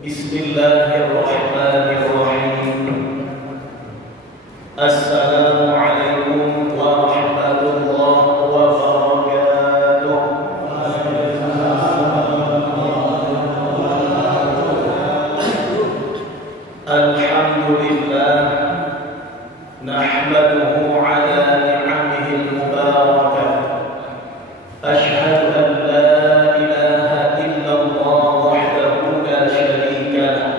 Bismillahirrahmanirrahim. Assalamualaikum warahmatullahi wabarakatuh. Alhamdulillah, nahmaduhu ala ni'amihil mubarakah. Ashhadu an la ilaha illallah wahdahu la syarika lah,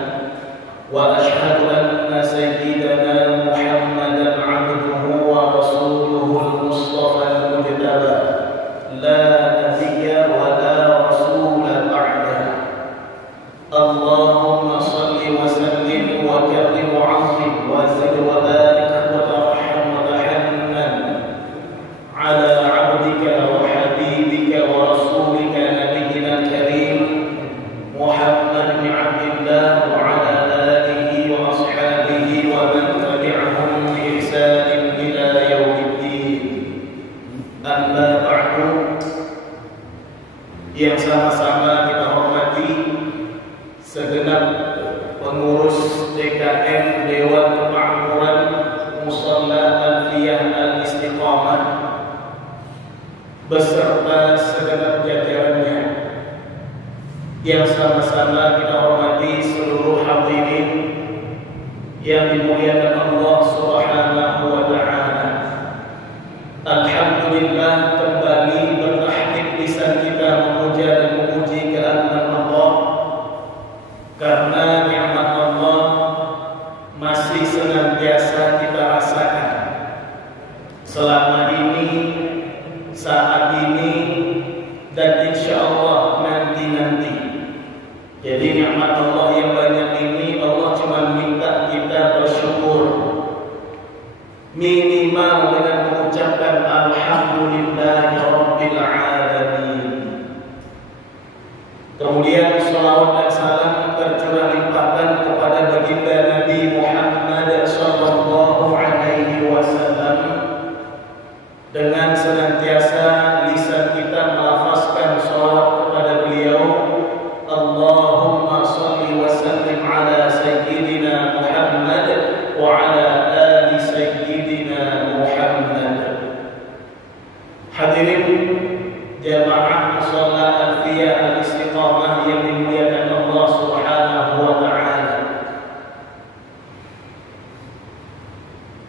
wa ashhadu anna sayyidana Muhammadan abduhu wa rasuluhu al-mustafa al-mujtaba, la nabiyya wa la rasula ba'dah. Allahumma salli wa sallim wa karrim wa 'azzim wa zid wa barik wa tarham wa tahannan ala 'abdika wa habibika wa rasulika nabiyyina karim Muhammad bin Abdillah wa ala alihi wa ashabihi wa man tabi'ahum bi ihsanin ila yaumiddin. Amma ba'du. Yang sama-sama kita hormati segenap pengurus DKM Dewan Kemakmuran Musalla Alfiyah Al-Istiqamah beserta segenap jajarannya, yang sama-sama kita hormati seluruh hadirin yang dimuliakan Allah Subhanahu wa ta'ala. Alhamdulillah, kembali bertahqiq lisan kita memuja dan memuji kehadiran Allah, karena nikmat Allah masih senantiasa kita rasakan selama ini, saat ini, dan insya Allah nanti-nanti. Jadi nikmat Allah yang banyak ini, Allah cuma minta kita bersyukur, minimal dengan mengucapkan Alhamdulillahi Rabbil Alamin. Kemudian salawat dan salam tercurah limpahkan kepada baginda Nabi Muhammad sallallahu alaihi wasallam, dengan senantiasa lisan kita melafazkan salawat kepada beliau. Allahumma salli wa sallim ala sayyidina Muhammad wa ala ali sayyidina Muhammad. Hadirin jamaah musalla Alfiyah Al-Istiqamah yang dimuliakan Allah Subhanahu wa ta'ala,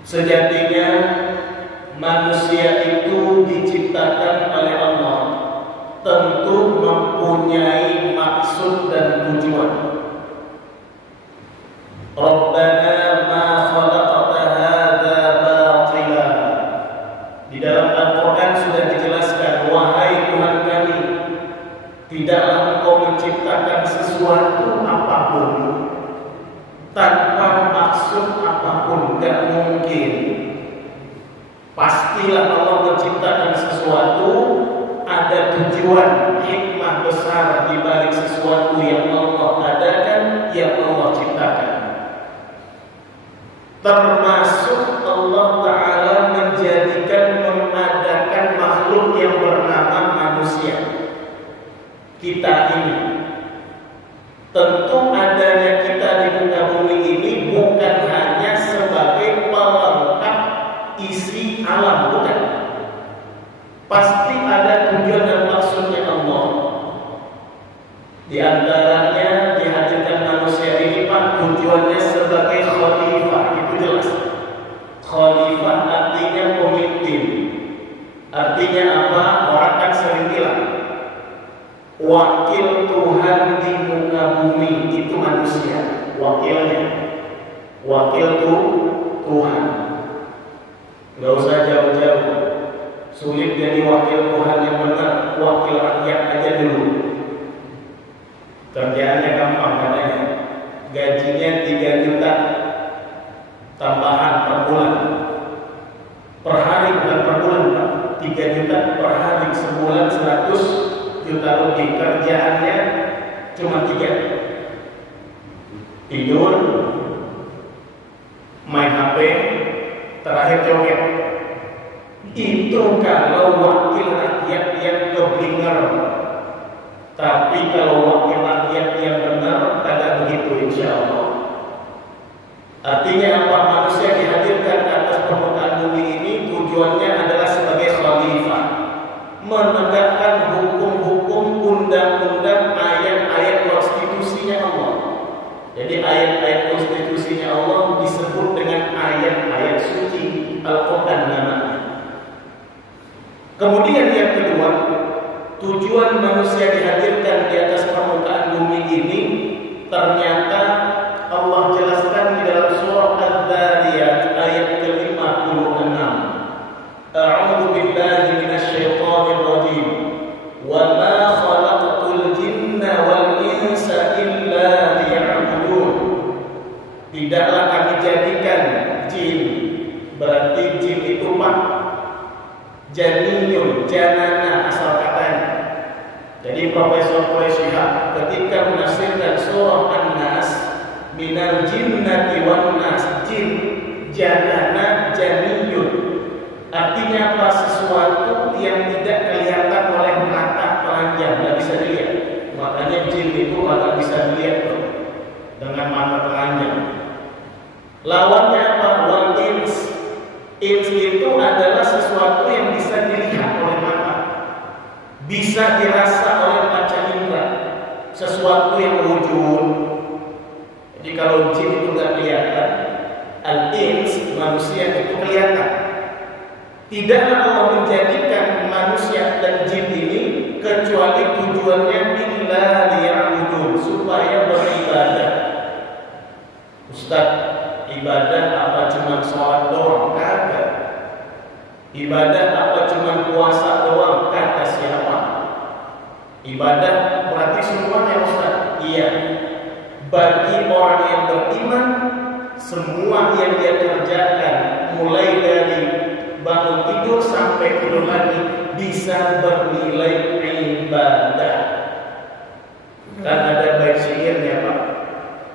sejatinya manusia itu diciptakan oleh Allah tentu mempunyai maksud dan tujuan. Rabbana ma khalaqta hadza batila. Di dalam Al-Quran sudah dijelaskan, wahai Tuhan kami, tidaklah Engkau menciptakan sesuatu apapun tanpa maksud apapun, gak mungkin. Pastilah Allah menciptakan sesuatu, ada tujuan, hikmah besar di balik sesuatu yang Allah adakan, yang Allah ciptakan. Termasuk Allah Ta'ala mengadakan makhluk yang bernama manusia kita ini. Tentu adanya kita di muka bumi ini bukan hanya sebagai pelengkap isi alam, bukan. Pasti ada tujuan dan maksudnya Allah. Di antaranya dihadirkan manusia ini, Pak, tujuannya sebagai khalifah, itu jelas. Khalifah artinya pemimpin. Artinya apa? Orang kan sering bilang wakil Tuhan di muka bumi, itu manusia, wakilnya. Wakil Tuhan. Gak usah jauh-jauh. Sulit jadi wakil Tuhan yang benar, wakil rakyat aja dulu. Kerjaannya gampang katanya. Gajinya 3 juta tambahan per bulan. Per hari, bukan per bulan, Pak. 3 juta per hari, sebulan 100 juta lebih. Kerjaannya cuma 3. Tidur, main HP, terakhir joget. Itu kalau wakil rakyat yang keblinger. Tapi kalau wakil rakyat yang benar, tidak begitu. Artinya apa? Manusia dihadirkan ke atas permukaan bumi ini tujuannya adalah sebagai khalifah, menegakkan hukum-hukum, undang-undang, ayat-ayat konstitusinya Allah. Jadi ayat-ayat konstitusinya Allah disebut dengan ayat-ayat suci Al-Quran namanya. Kemudian yang kedua, tujuan manusia dihadirkan di atas permukaan bumi ini ternyata Allah jelaskan di dalam surah Al-Dhariyat ayat ke-56. A'udzu billahi minasyaitonir rajim. Wa ma khalaqtul jinna wal insa illa liya'budun. Tidaklah kami jadikan jin, berarti jin itu pak janiyun, janana asal katanya. Jadi Profesor Quraisyihab ketika menafsirkan surah An-Nas, minal jinnati wan nas, jin, janana, janiyun, artinya apa? Sesuatu yang tidak kelihatan oleh mata telanjang, tidak bisa dilihat. Makanya jin itu agak bisa dilihat dengan mata telanjang. Lawannya apa? Wal ins. Ins itu adalah sesuatu yang bisa dilihat oleh mata, bisa dirasa oleh panca indera, sesuatu yang wujud. Jadi kalau jin itu nggak kelihatan, al-ins, manusia itu kelihatan. Tidaklah Allah menjadikan manusia dan jin ini kecuali tujuannya illa liya'budun, supaya beribadah. Ustaz, ibadah apa cuma sholat doang? Kagak. Ibadah apa cuma puasa doang? Kata siapa? Ibadah berarti semuanya, Ustaz. Iya. Bagi orang yang beriman, semua yang dia kerjakan, mulai dari bangun tidur sampai tidur lagi, bisa bernilai ibadah. Dan ada bait syairnya Pak,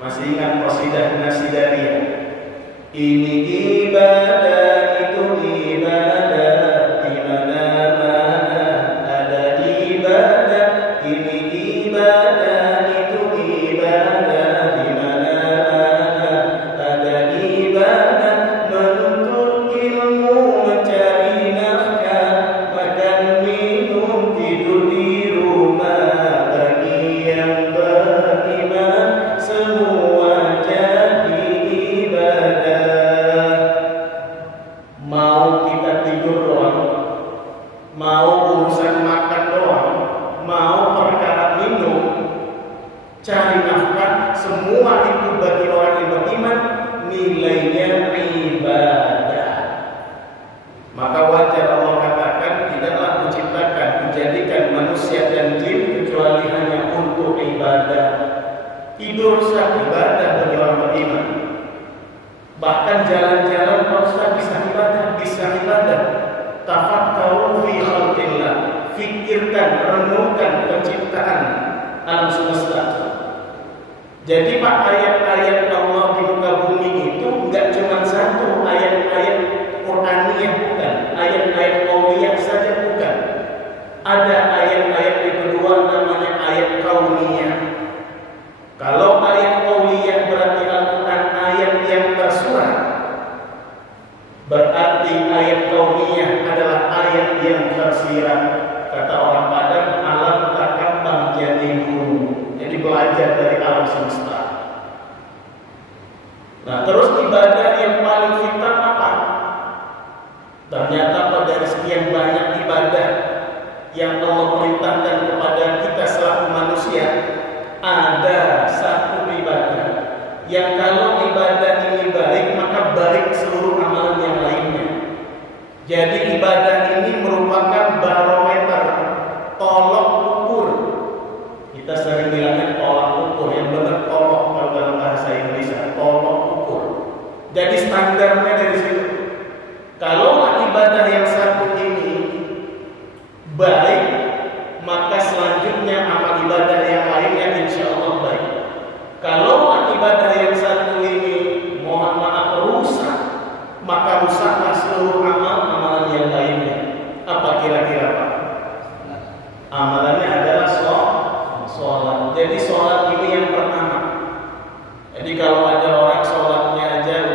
masih ingat qasidah Nasidariyah? Ini ibadah, itu ibadah, di mana-mana ada ibadah. Ini ibadah, itu ibadah, di mana-mana ada ibadah. Menuntut ilmu, mencari nafkah, makan minum, tidur di rumah. Bagi yang beriman, semua jadi ibadah. Mau kita tidur doang, mau urusan makan doang, mau perkara minum, cari nafkah, semua itu bagi orang yang beriman nilainya ibadah. Maka wajar Allah katakan, tidaklah kuciptakan, kujadikan manusia dan jin kecuali hanya untuk ibadah. Tidur sah ibadah bagi orang beriman. Bahkan jalan-jalan Pak Ustaz bisa ibadah, bisa ibadah. Tafakkaru fi khalqillah, fikirkan, renungkan penciptaan alam semesta. Jadi Pak, ayat-ayat Allah di muka bumi itu enggak cuma satu, ayat-ayat Qur'aniyah bukan, ayat-ayat qauliyah saja bukan. Ada ayat-ayat yang kedua namanya ayat kauniyah. Kalau ayat qauliyah berarti Al-Quran ayat yang tersurat, berarti ayat kauniyah adalah ayat yang tersirat. Kata orang Padang, alam takambang jadi guru. Jadi belajar dari alam semesta. Nah, terus ibadah yang paling vital apa? Ternyata pada sekian banyak ibadah yang Allah perintahkan kepada kita selaku manusia, ada satu ibadah yang kalau ibadah ini baik, maka baik seluruh amalan yang lainnya. Jadi ibadah ini merupakan barometer, tolok ukur. Kita sering bilangnya tolak ukur, yang benar tolok kalau dalam bahasa Indonesia, tolok ukur. Jadi standarnya dari situ. Kalau ibadah yang satu ini baik, maka selanjutnya amal ibadah yang lainnya insya Allah baik. Kalau ibadah yang satu ini mohon maaf rusak, maka rusaklah seluruh amalan yang lainnya. Apa kira-kira Pak? Amalannya adalah sholat. Jadi sholat ini yang pertama. Jadi kalau ada orang sholatnya aja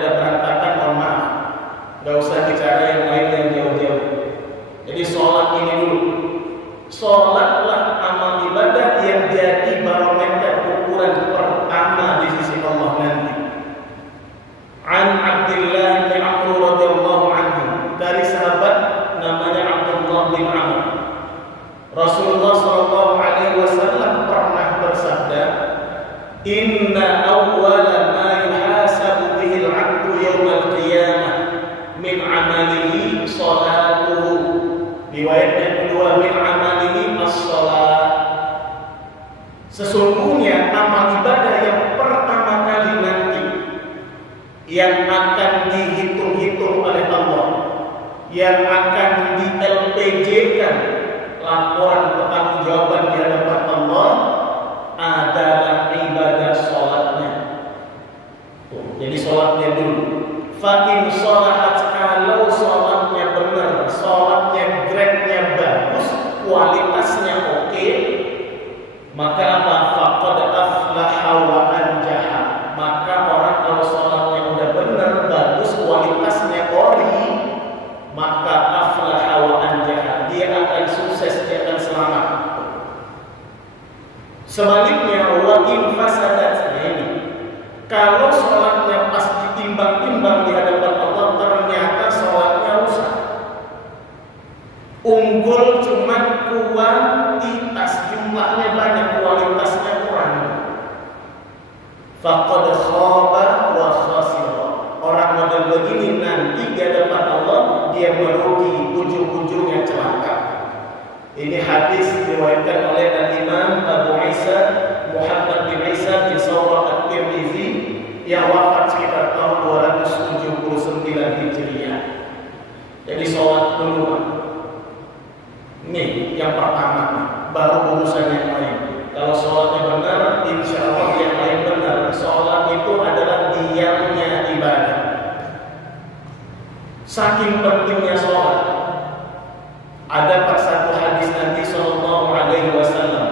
Salatlah amal ibadah yang jadi barometer ukuran pertama di sisi Allah nanti. An Abdullah bin Amr radhiyallahu anhu, dari sahabat namanya Abdullah bin Amr. Rasulullah sallallahu alaihi wasallam pernah bersabda, "Inna awwala ma yuhasabu bihi al-'abdu yawmal qiyamah min 'amalihi salatuhu." Riwayat yang kedua, min 'amalihi as-salat. Sesungguhnya amal ibadah yang pertama kali nanti yang akan dihitung-hitung oleh Allah, yang akan di-LPJ-kan laporan pertanggungjawaban di hadapan Allah, adalah ibadah sholatnya. Jadi sholatnya dulu. Fa in sholahat, kalau sholatnya benar, sholatnya grade-nya bagus, kualitasnya oke, maka apa? Faqad aflaha wa anjaha. Maka orang kalau sholatnya udah benar, bagus, kualitasnya ori, maka aflaha wa anjaha, dia akan sukses, dia akan selamat. Sebaliknya, wa in fasadat, ini kalau sholatnya pas ditimbang-timbang di hadapan Allah, ternyata sholatnya rusak, unggul cuma kuantitas, jumlahnya banyak, kualitasnya kurang, faqad khaba wa khasira. Orang model begini nanti di hadapan Allah dia merugi, ujung-ujungnya celaka. Ini hadis diriwayatkan oleh Imam Abu Isa Muhammad bin Isa bin Sawrah At-Tirmizi yang wafat sekitar tahun 279 Hijriah. Jadi sholat dulu. Ini yang pertama, baru urusan yang lain. Kalau sholatnya benar, insya Allah yang lain benar. Sholat itu adalah diamnya ibadah. Saking pentingnya sholat, ada satu hadis Nabi Sallallahu Alaihi Wasallam,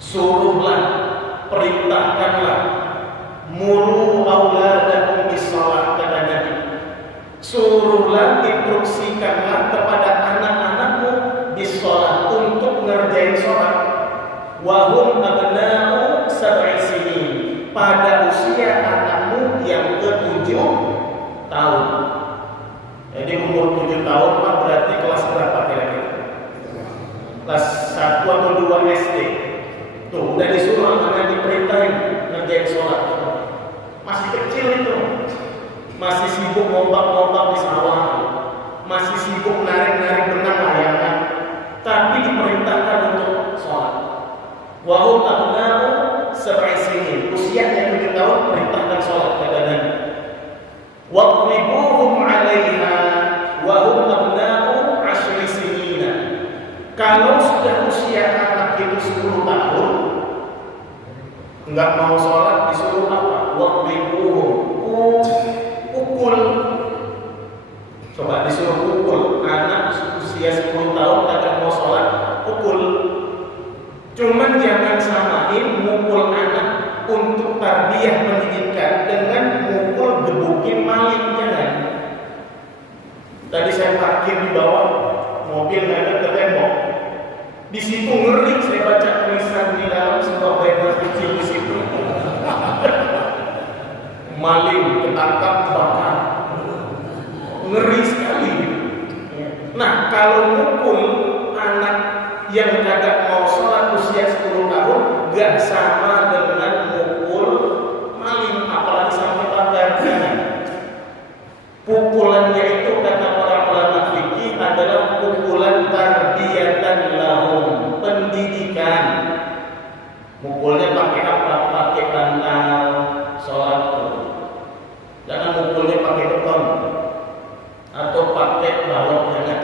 suruhlah, perintahkanlah, muru auladakum bis-shalah, kata Nabi. Suruhlah, instruksikanlah kepada anak-anakmu bis-shalah, untuk ngerjain sholat. Wahum abna'u sab'i sinin, pada usia anakmu yang ke-7 tahun. Jadi umur 7 tahun Pak, berarti kelas berapa kira-kira? Kelas 1 atau 2 SD. Tuh, udah disuruh anak diperintahin ngerjain sholat. Masih kecil itu, masih sibuk ngombak-ngombak di sawah, masih sibuk narik-narik benang layangan, tapi diperintahkan untuk sholat. Wahum abna'u sab'i sinin, usianya 7 tahun, perintahkan sholat, kata Nabi. Waqribuhum 'alaiha wa hum abna'u 10 sinina. Kalau sudah usia anak itu 10 tahun, enggak mau sholat, disuruh apa? Waqribuhum, pukul. Coba disuruh pukul anak usia 10 tahun kagak mau sholat, pukul. Cuman jangan samain mukul anak untuk tarbiyah pendidikan dengan mukul gebukin maling, jangan. Tadi saya parkir di bawah mobil ngadep ke tembok. Di situ ngeri, saya baca tulisan di dalam sebuah banner kecil di situ. Maling ketangkap bakar. Ngeri sekali. Nah, kalau mukul anak yang kagak mau sholat usia 10 tahun, gak sama dengan mukul maling, apalagi sampai bakar. Pukulannya itu kata para ulama fikih adalah pukulan tarbiyatan lahum, pendidikan. Mukulnya pakai apa? Pakai bantal, sholat. Jangan mukulnya pakai beton atau pakai balok, jangan.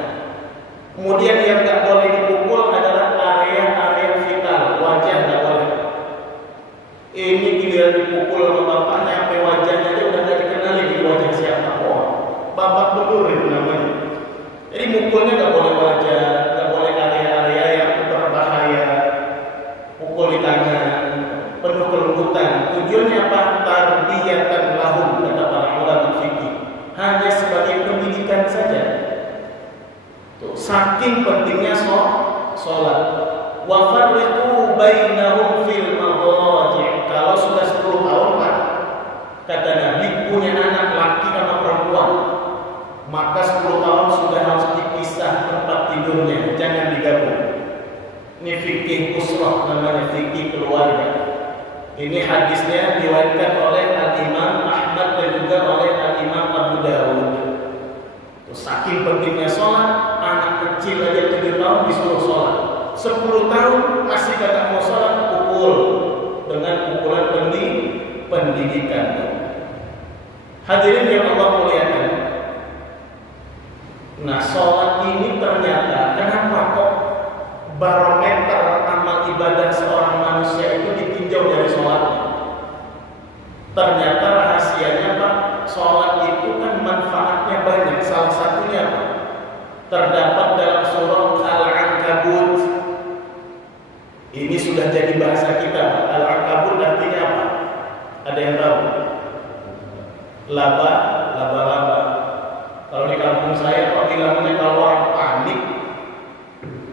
Kemudian yang nggak boleh dipukul adalah area-area vital, wajah nggak boleh. Ini giliran dipukul sama bapaknya, sampai wajahnya aja udah nggak dikenali di wajah siapa. Oh, bapak betul itu namanya. Jadi mukulnya nggak boleh wajah, nggak boleh area-area yang berbahaya. Pukul di tangan, penuh kelembutan. Tujuannya apa? Tarbiyatan lahum, kata para ulama fikih. Hanya sebagai pendidikan saja. saking pentingnya sholat. Wa farriqu bainahum fil madaji'. Kalau sudah 10 tahun Pak, kata Nabi, punya anak laki sama perempuan, maka 10 tahun sudah harus dipisah tempat tidurnya, jangan digabung. Ini fikih usrah, namanya fikih keluarga. Ini hadisnya diriwayatkan oleh Al-Imam Ahmad dan juga oleh Al-Imam Abu Dawud. Saking pentingnya sholat, anak kecil aja 7 tahun disuruh sholat, 10 tahun masih kagak mau sholat, pukul dengan pukulan pendidikan. Hadirin yang Allah muliakan. Nah, sholat ini ternyata kenapa kok barometer amal ibadah seorang manusia itu ditinjau dari sholatnya? Ternyata rahasianya Pak, sholat itu kan manfaatnya banyak. Salah satunya apa? Terdapat dalam surah Al-Ankabut. Ini sudah jadi bahasa kita Pak. Al-Ankabut artinya apa? Ada yang tahu? Laba-laba. Kalau di kampung saya Pak bilangnya kalau orang panik,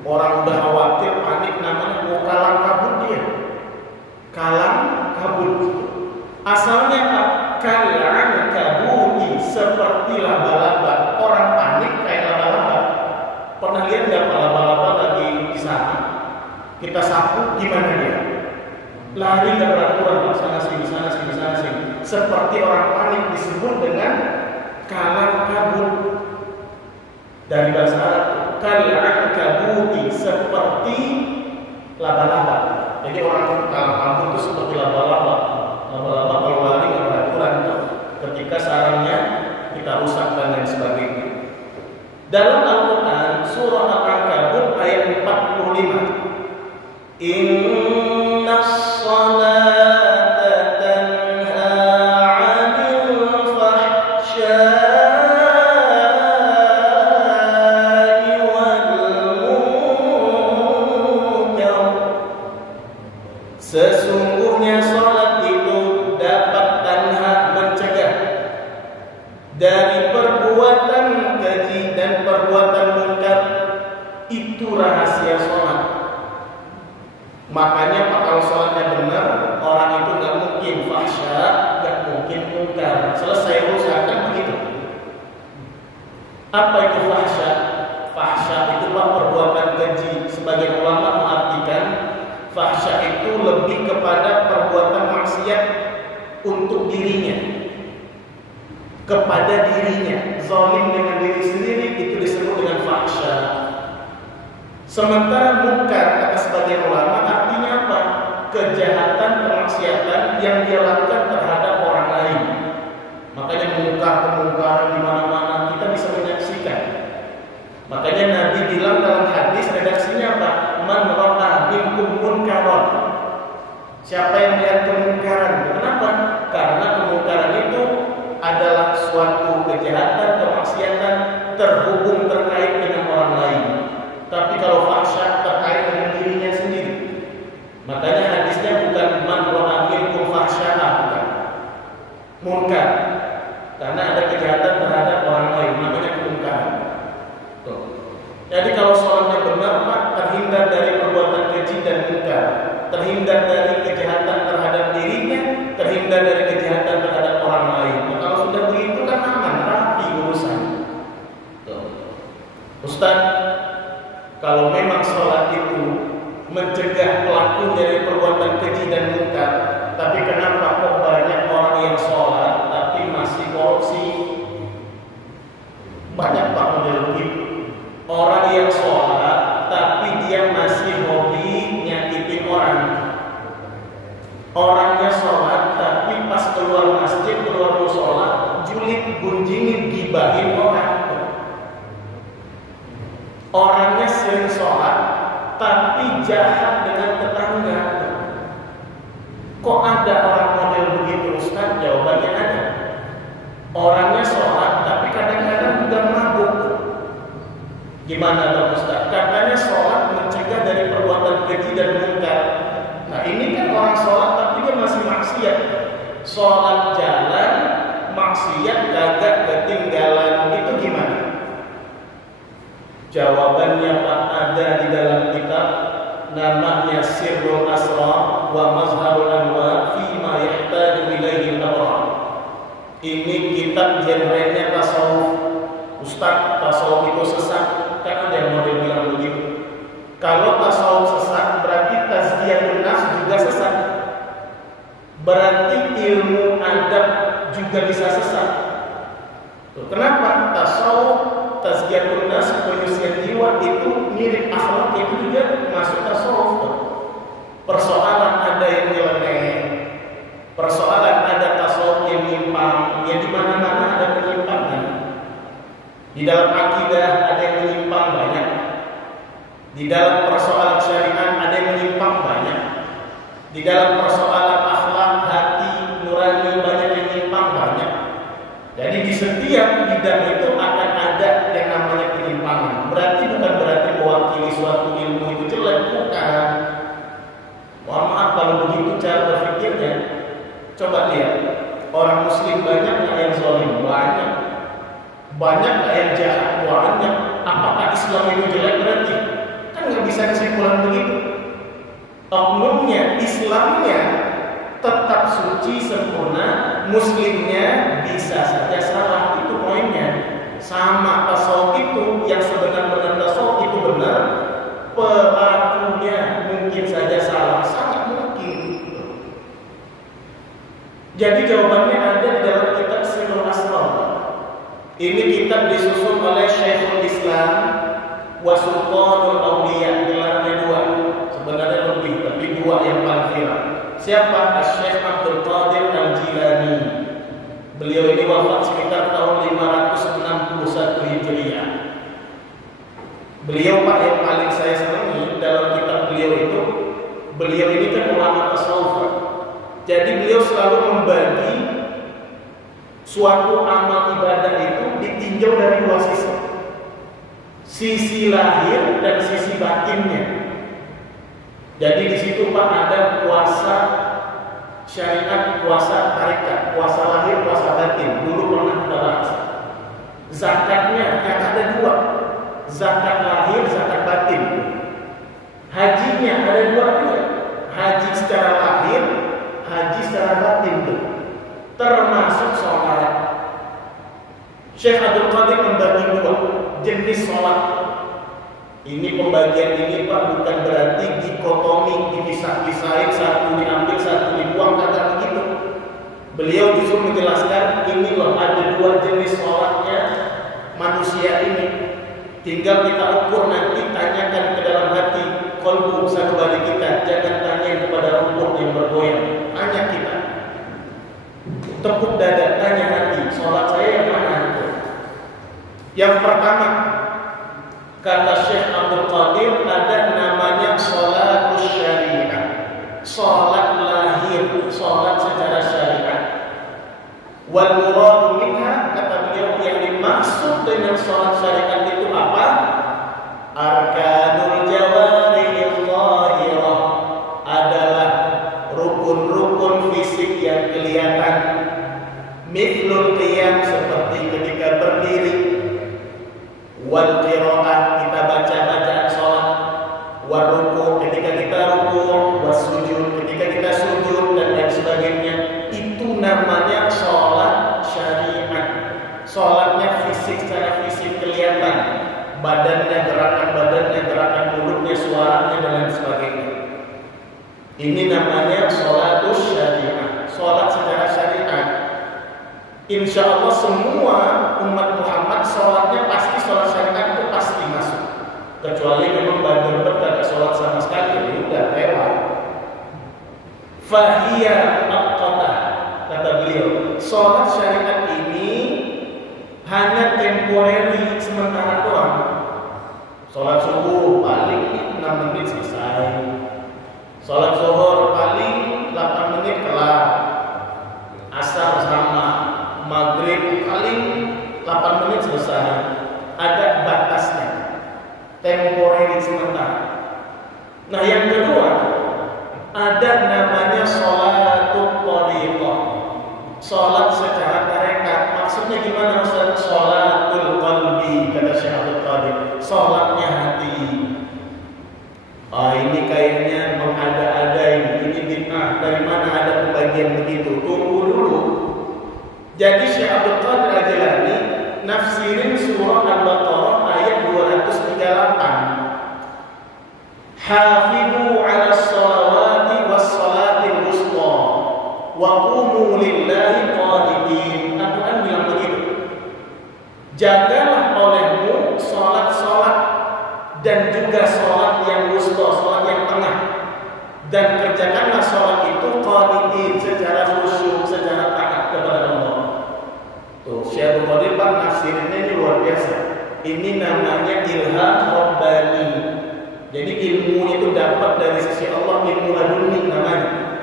orang udah khawatir, panik, namanya mau kalang kabut dia. Kalang kabut. Asalnya Pak, kalang kabuti, seperti laba-laba. Orang panik kayak laba-laba. Pernah lihat nggak laba-laba lagi di sana? Kita sapu, gimana dia? Lari nggak beraturan, sana sini, sana sini, sana sini. Seperti orang panik, disebut dengan kalang kabut. Dari bahasa Arab, kalang kabuti, seperti laba-laba. Jadi orang kalang kabut itu seperti laba-laba. Laba-laba kalau lari nggak beraturan, ketika sarangnya kita rusak dan lain sebagainya. Dalam Al-Quran surah Al-Ankabut ayat 45, Innas salata tanha 'anil fahsya'i wal munkar. Sesungguhnya salat itu dapat tanha, mencegah dari perbuatan keji dan perbuatan munkar. Itu rahasia sholat. Makanya Pak, kalau sholatnya benar, orang itu nggak mungkin fahsya, nggak mungkin munkar. Selesai urusan kan begitu. Apa itu fahsya? Fahsya itu Pak perbuatan keji. Sebagian ulama mengartikan fahsya itu lebih kepada perbuatan maksiat untuk dirinya, kepada dirinya, zalim dengan diri sendiri, itu disebut dengan fahsya. Sementara munkar kata sebagian ulama artinya apa? Kejahatan, kemaksiatan yang dia lakukan terhadap orang lain. Makanya kemungkaran di mana-mana kita bisa menyaksikan. Makanya Nabi bilang dalam hadis, redaksinya apa? Man ra'a minkum munkaran. Siapa yang melihat kemungkaran? Kenapa? Karena kemungkaran itu adalah suatu kejahatan, kemaksiatan terhubung terkait dengan orang lain. Tapi kalau fahsya terkait dengan dirinya sendiri. Makanya hadisnya bukan man ra'a minkum fahsya'a, bukan munkar. Karena ada kejahatan terhadap orang lain, namanya kemungkaran. Tuh. Jadi kalau sholatnya benar Pak, terhindar dari perbuatan keji dan munkar, terhindar dari kejahatan terhadap dirinya, terhindar dari kejahatan terhadap orang lain. Nah, kalau sudah begitu kan aman, rapi urusan. Ustaz, kalau memang sholat itu mencegah pelaku dari perbuatan keji dan munkar, tapi kenapa kok banyak orang yang sholat tapi masih korupsi? Banyak Pak model begitu. Orang yang sholat tapi dia masih hobi nyakitin orang. Orangnya sholat tapi pas keluar masjid, keluar musola, julid, gunjingin, gibahin orang. Orangnya sering sholat tapi jahat dengan tetangga. Kok ada orang model begitu Ustaz? Jawabannya ada. Orangnya sholat tapi kadang-kadang juga mabuk. Gimana dong Ustaz? Katanya sholat mencegah dari perbuatan keji dan munkar. Nah ini kan orang sholat tapi dia masih maksiat. Sholat jalan, maksiat kagak ketinggalan. Itu gimana? Jawabannya Pak ada di dalam kitab namanya Sirrul Asrar wa Mazharul Anwar fi ma yahtaju ilaihi al-abrar. Ini kitab genrenya tasawuf. Ustaz, tasawuf itu sesat. Kan ada yang model bilang begitu. Kalau tasawuf sesat berarti tazkiyatun nafs juga sesat. Berarti ilmu adab juga bisa sesat. Kenapa? Tasawuf, tazkiyatun nafs, penyucian jiwa itu mirip akhlak, itu juga masuk tasawuf. Persoalan ada yang nyeleneh, persoalan ada tasawuf yang menyimpang, ya di mana-mana ada penyimpangan. Di dalam akidah ada yang menyimpang banyak. Di dalam persoalan syariat ada yang menyimpang banyak. Di dalam persoalan akhlak, hati, nurani banyak yang menyimpang banyak. Jadi di setiap bidang itu akan ada yang namanya penyimpangan. Berarti bukan berarti mewakili suatu ilmu itu jelek, bukan. Mohon maaf kalau begitu cara berpikirnya. Coba lihat, orang muslim banyak nggak yang zalim? Banyak. Banyak nggak yang jahat? Banyak. Apakah Islam itu jelek berarti? Kan nggak bisa kesimpulan begitu. Oknumnya, Islamnya tetap suci, sempurna, muslimnya bisa saja salah. Itu poinnya. Sama tasawuf itu, yang sebenar-benar tasawuf itu benar, pelakunya mungkin saja salah, sangat mungkin. Jadi jawabannya ada di dalam kitab Sirrul Asrar. Ini kitab disusun oleh Syekhul Islam wa Sultanul Auliya, gelarnya dua. Sebenarnya lebih, tapi dua yang paling viral. Siapa? Syekh Abdul Qadir Al-Jilani. Beliau ini wafat sekitar tahun 561 Hijriah. Beliau Pak yang paling saya senangi dalam kitab beliau itu, beliau ini kan ulama tasawuf. Jadi beliau selalu membagi suatu amal ibadah itu ditinjau dari dua sisi. Sisi lahir dan sisi batinnya. Jadi di situ Pak ada puasa syariat, puasa tarekat, puasa lahir, puasa batin. Dulu pernah kita bahas. Zakatnya yang ada dua, zakat lahir, zakat batin. Hajinya ada dua juga, haji secara lahir, haji secara batin tuh. Termasuk sholat. Syekh Abdul Qadir membagi dua jenis sholat. Ini pembagian ini Pak bukan berarti dikotomi, dipisah-pisahin, satu diambil, satu dibuang, kata begitu. Beliau justru menjelaskan ini loh ada dua jenis sholatnya manusia ini. Tinggal kita ukur nanti, tanyakan ke dalam hati, qalbu sanubari kita, jangan tanya kepada rumput yang bergoyang. Tanya kita, tepuk dada, tanya hati, sholat saya yang mana? Yang pertama, kata Syekh Abdul Qadir, ada namanya sholatus syariah, sholat lahir, sholat secara syariat. Wal muradu minha, kata beliau, yang dimaksud dengan sholat syariat itu apa? Arkanul jawarihil zahirah, adalah rukun-rukun fisik yang kelihatan. Mithlul qiyam, seperti ketika berdiri. Wal qiraah, kita baca bacaan sholat. Wal ruku', ketika kita ruku'. Was sujud, ketika kita sujud, dan lain sebagainya. Itu namanya sholat syariat. Sholatnya fisik, secara fisik kelihatan. Badannya, gerakan mulutnya, suaranya, dan lain sebagainya. Ini namanya sholatus syariat, sholat secara syariat. Insya Allah semua umat Muhammad sholatnya pasti sholat syariat itu pasti masuk. Kecuali memang Badr tidak sholat sama sekali, ya udah lewat. Fahiyya mu'aqqadah, kata beliau, sholat syariat ini hanya temporary, sementara doang. Sholat subuh paling 6 menit selesai. Sholat zuhur paling 8 menit kelar. Asar sama, maghrib paling 8 menit selesai. Ada batasnya, temporary, sementara. Nah yang kedua, ada namanya sholatul thariqah, sholat secara tarekat. Maksudnya gimana Ustaz? Sholatul qalbi, kata Syekh Abdul Qadir, sholatnya hati. Ini kayaknya mengada-ada ini bid'ah. Dari mana ada pembagian begitu? Tunggu dulu. Jadi Syekh Abdul Qadir Al-Jilani nafsirin surah Al-Baqarah ayat 238. Hafizu 'alas shalawati was salatil wusta wa qumu lillahi qanitin. Al-Quran bilang begitu. Jagalah olehmu salat-salat dan juga salat yang wusta, salat yang tengah. Dan kerjakanlah salat itu qanitin, secara khusyuk, secara taat kepada Allah. Tuh, Syekh Abdul Qadir nafsirinnya ini luar biasa. Ini namanya ilham rabbani. Jadi ilmu itu dapat dari sisi Allah, ilmu laduni namanya.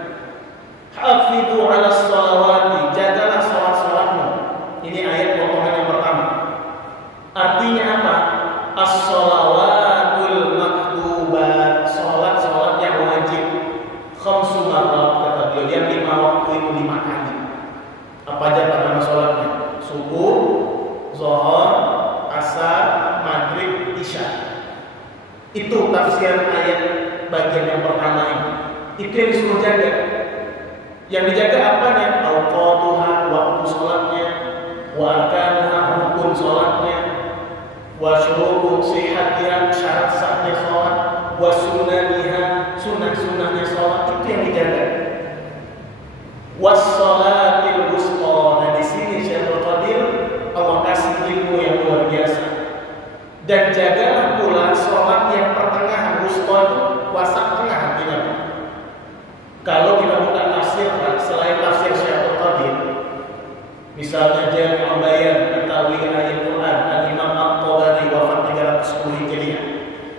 Hafizu 'alas shalawati, jagalah salat-salatmu. Ini ayat potongan yang pertama. Artinya apa? As-shalawatul maktubat, salat-salat yang wajib. Khamsu marrat, kata beliau, yang 5 waktu itu 5 kali. Apa aja nama salatnya? Subuh, zuhur, asar, maghrib, isya. Itu tafsir ayat bagian yang pertama ini. Itu yang disuruh jaga. Yang dijaga apanya? Awqatuha, waktu sholatnya, wa arkanuha, rukun sholatnya, wa syurutu sihatiha, syarat sahnya sholat, wa sunaniha, sunah-sunahnya sholat. Itu yang dijaga. Was-shalatil wusta. Nah, di sini Syekh Abdul Qadir Allah kasih ilmu yang luar biasa. Dan jagalah pula sholat yang pertengahan. Wusta itu wasat tengah artinya. Kalau kita buka tafsir selain tafsir Syekh Abdul Qadir, misalnya Jami' al-Bayan At-Ta'wil Ayat Quran Al-Imam At-Tabari wafat 310 Hijriah.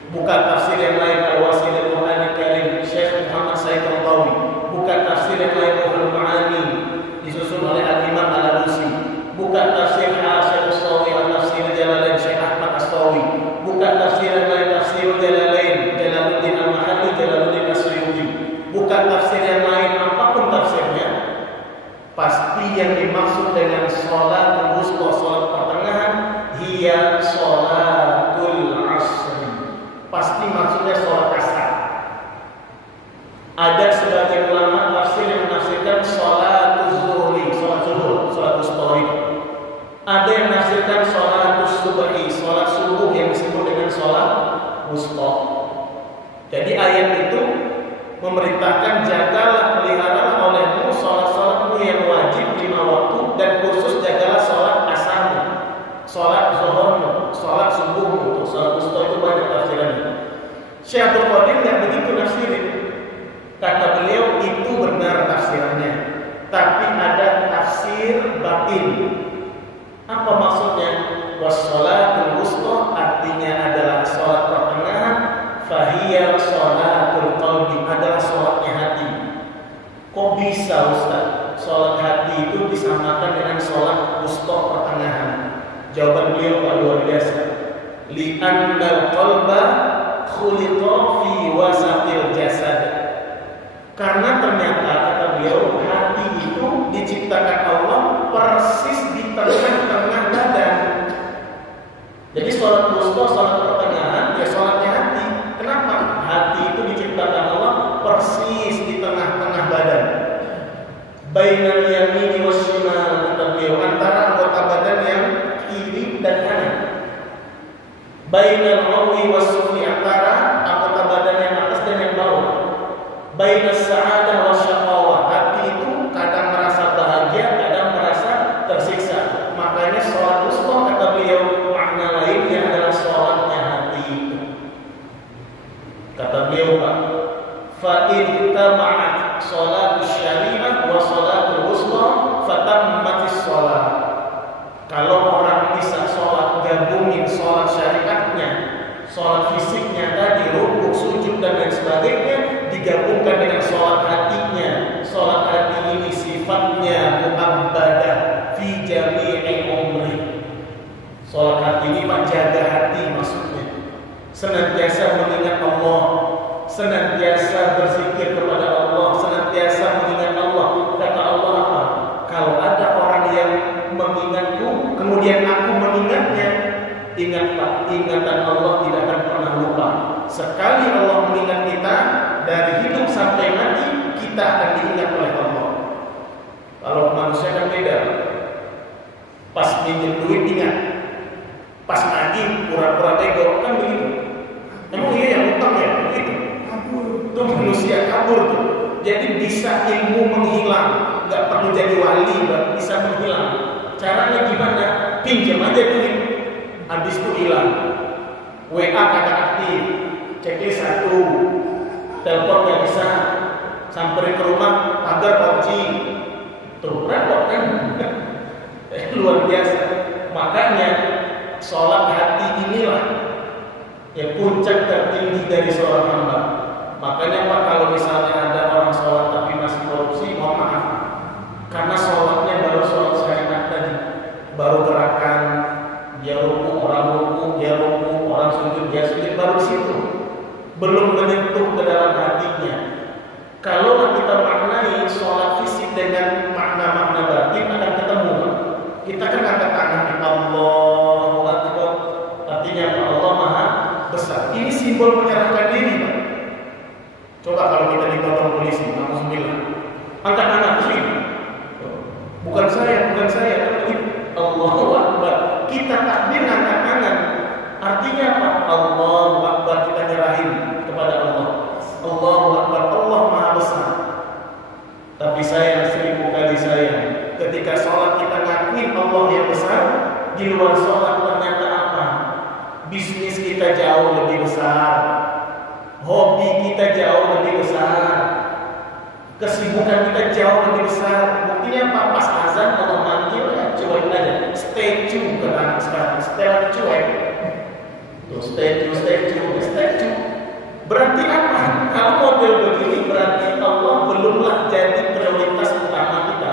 Buka tafsir yang lain Al-Wasil Al-Quran Al-Karim Syekh Muhammad Said Al-Tawi. Buka tafsir yang lain Al-Ma'ani disusun oleh Al-Imam Al-Alusi. Buka tafsir Syekh As-Sawi Al-Tafsir Jalalain Syekh Ahmad As-Sawi. Buka tafsir yang lain Tafsir Jalalain Jalaluddin Al-Mahalli Jalaluddin As-Suyuti. Buka tafsir yang lain, apapun tafsirnya, pasti yang dimaksud dengan sholatul wusta, sholat pertengahan, hiya sholatul asri. Pasti maksudnya sholat asar. Ada sebagian ulama tafsir yang menafsirkan sholatul zuhri, sholat zuhur, sholat wusta itu. Ada yang menafsirkan sholatul subhi, sholat subuh yang disebut dengan sholat wusta. Jadi ayat itu memerintahkan jagalah, peliharalah olehmu sholat-sholatmu yang wajib 5 waktu, dan khusus jagalah sholat asarmu, sholat zuhurmu, sholat subuhmu. Sholat wusta itu banyak tafsirannya. Syekh Abdul Qadir tidak begitu nafsirin. Kata beliau itu benar tafsirannya, tapi ada tafsir batin. Apa maksudnya? Wassalatul wusta artinya adalah sholat pertengahan. Fahiyya sholatul qalbi, adalah sholatnya hati. Kok bisa Ustaz? Sholat hati itu disamakan dengan sholat wusta pertengahan. Jawaban beliau luar biasa. Li'annal qalba khuliqa fi wasatil jasad. Karena ternyata kata beliau hati itu diciptakan Allah persis di tengah-tengah badan. Jadi sholat wusta, sholat pertengahan, ya sholatnya hati. Kenapa? Hati itu diciptakan Allah persis di tengah-tengah badan. Bainal yamini was shimal, kata beliau, antara anggota badan yang kiri dan kanan. Bainal ulwi was sufli, antara anggota badan yang atas dan yang bawah. Bainas sa'adah was syaqawah, hati itu kadang merasa bahagia, kadang merasa tersiksa. Makanya sholat wusta, kata beliau, makna lainnya adalah sholatnya hati itu. Kata beliau, Pak, fa'in tama'at sholatul syari'ah wa sholatul wusta fatammatis sholat. Kalau orang bisa sholat, gabungin sholat syariatnya, sholat fisiknya tadi, rukuk, sujud dan lain sebagainya, digabungkan dengan sholat hatinya. Sholat hati ini sifatnya mu'abbadah fi jami'i umri. Sholat hati ini menjaga hati maksudnya. Senantiasa mengingat Allah, senantiasa berzikir kepada Allah, senantiasa mengingat Allah. Kata Allah apa? Kalau ada orang yang mengingatku, kemudian aku mengingatnya, ingatlah, ingatan Allah bisa ilmu menghilang, nggak perlu jadi wali, bisa menghilang. Caranya gimana? Pinjam aja duit, habis itu hilang. WA kagak aktif, checklist 1, telepon nggak bisa, samperin ke rumah pagar kunci, tuh repot kan? Luar biasa. Makanya sholat hati inilah ya puncak tertinggi dari seorang hamba. Makanya Pak, kalau misalnya ada orang sholat tapi masih korupsi, mohon maaf, karena sholatnya baru sholat syariat tadi, baru gerakan, dia ruku, orang ruku, dia ruku, orang sujud, dia sujud, baru di situ, belum menyentuh ke dalam hatinya. Kalau kita maknai sholat fisik dengan makna-makna batin akan ketemu. Kita kan angkat tangan di Allahu Akbar, artinya Allah Maha Besar. Ini simbol menyerahkan diri, Pak. Coba kalau kita dipotong polisi, alhamdulillah, angkat tangan sini. Bukan saya. Allahu Akbar. Kita takbir angkat tangan. Artinya apa? Allahu Akbar, kita nyerahin kepada Allah. Allahu Akbar, Allah Maha Besar. Tapi sayang, 1000 kali sayang, ketika sholat kita ngakuin Allah yang besar, di luar sholat ternyata apa? Bisnis kita jauh lebih besar, hobi kita jauh lebih besar, kesibukan kita jauh lebih besar. Buktinya apa? Pas azan Allah manggil, ya cuek aja. Statue ke anak sekarang, setelan cuek. Tuh statue. Berarti apa? Kalau model begini berarti Allah belumlah jadi prioritas utama kita.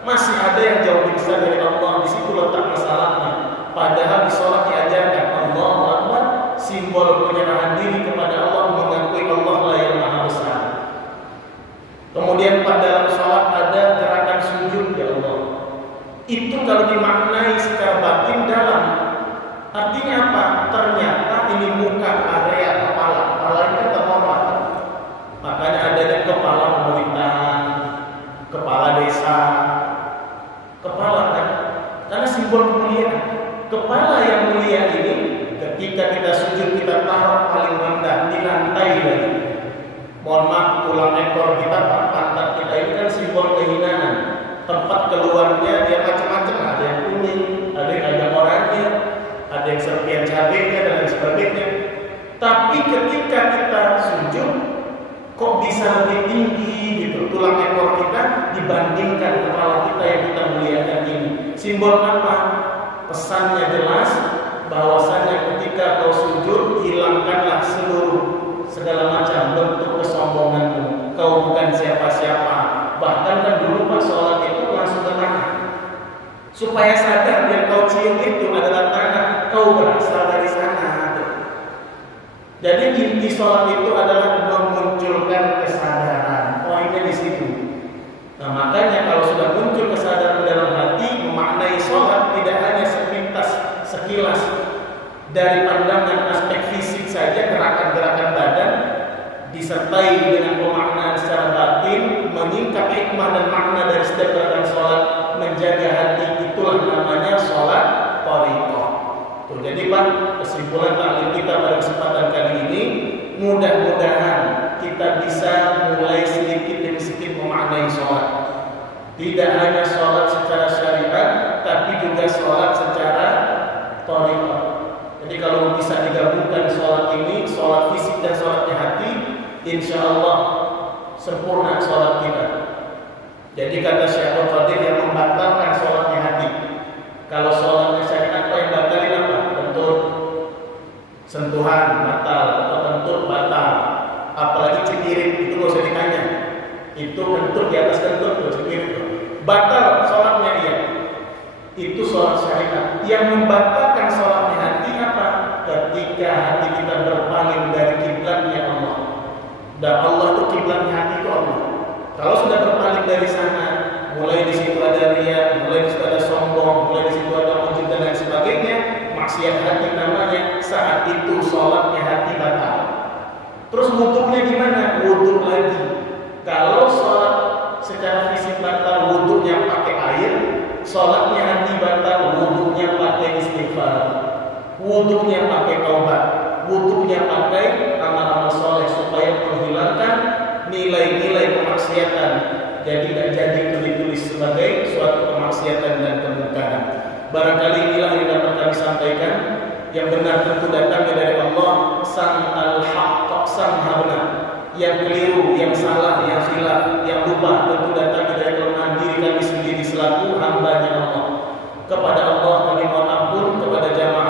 Masih ada yang jauh lebih besar dari Allah. Di situ letak masalahnya. Padahal di sholat diajarkan Allahu Akbar, simbol penyerahan diri kepada Allah, mengakui Allah lah yang Maha Besar. Kemudian pada dalam sholat ada gerakan sujud, ya Allah. Itu kalau dimaknai secara batin dalam. Artinya apa? Ternyata ini muka, area kepala. Kepala ini kan terhormat. Makanya adanya kepala pemerintahan, kepala desa, kepala kan? Karena simbol kemuliaan. Kepala yang mulia ini ketika kita sujud kita taruh paling rendah di lantai lagi. Mohon maaf, tulang ekor kita, pantat kita ini kan simbol kehinaan. Tempat keluarnya dia macam-macam, ada yang kuning, ada yang ada oranye, ada yang serpian cabenya dan lain sebagainya. Tapi ketika kita sujud, kok bisa lebih tinggi gitu tulang ekor kita dibandingkan kepala kita yang kita muliakan ini. Simbol apa? Pesannya jelas, bahwasanya ketika kau sujud, hilangkanlah segala macam bentuk kesombonganmu. Kau bukan siapa-siapa. Bahkan kan dulu pas sholat itu langsung ke tangan, supaya sadar yang kau cium itu adalah tangan, kau berasal dari sana. Jadi inti sholat itu adalah memunculkan kesadaran. Poinnya di situ. Nah makanya kalau sudah muncul kesadaran dalam hati, memaknai sholat tidak hanya sepintas sekilas dari pandangan aspek fisik saja, gerakan-gerakan badan, disertai dengan pemaknaan secara batin, menyingkap hikmah dan makna dari setiap gerakan sholat, menjaga hati, itulah namanya sholat thariqah. Tuh, jadi Pak, kesimpulan taklim kita pada kesempatan kali ini, mudah-mudahan kita bisa mulai sedikit demi sedikit memaknai sholat. Tidak hanya sholat secara syariat, tapi juga sholat secara thariqah. Jadi kalau bisa digabungkan sholat ini, sholat fisik dan sholatnya hati, insya Allah sempurna sholat kita. Jadi kata Syekh Abdul Qadir, yang membatalkan sholatnya hati. Kalau sholatnya syariat, apa yang batalin apa? Kentut, sentuhan batal, atau kentut batal. Apalagi cekirit, itu nggak usah ditanya. Itu kentut di atas kentut, cekirit batal sholatnya dia. Itu sholat syariat. Yang membatalkan sholatnya hati apa? Ketika hati kita berpaling dari kiblatnya Allah. Dan Allah itu kiblatnya hati itu Allah. Kalau sudah berpaling dari sana, mulai di situ ada riya, mulai di situ ada sombong, mulai di situ ada ujub dan lain sebagainya, maksiat hati namanya. Saat itu sholatnya hati batal. Terus wudhunya gimana? Wudhu lagi. Kalau sholat secara fisik batal, wudhunya pakai air. Sholatnya hati batal, wudhunya pakai istighfar, wudhunya pakai taubat, wudhunya pakai amal-amal soleh supaya menghilangkan nilai-nilai kemaksiatan jadi itu ditulis sebagai suatu kemaksiatan dan kemungkaran. Barangkali inilah yang dapat kami sampaikan. Yang benar tentu datangnya dari Allah, Sang Al-Haq, Sang Maha Benar. Yang keliru, yang salah, yang khilaf, yang lupa tentu datangnya dari kelemahan diri kami sendiri selaku hamba-Nya Allah. Kepada Allah kami mohon ampun, kepada jamaah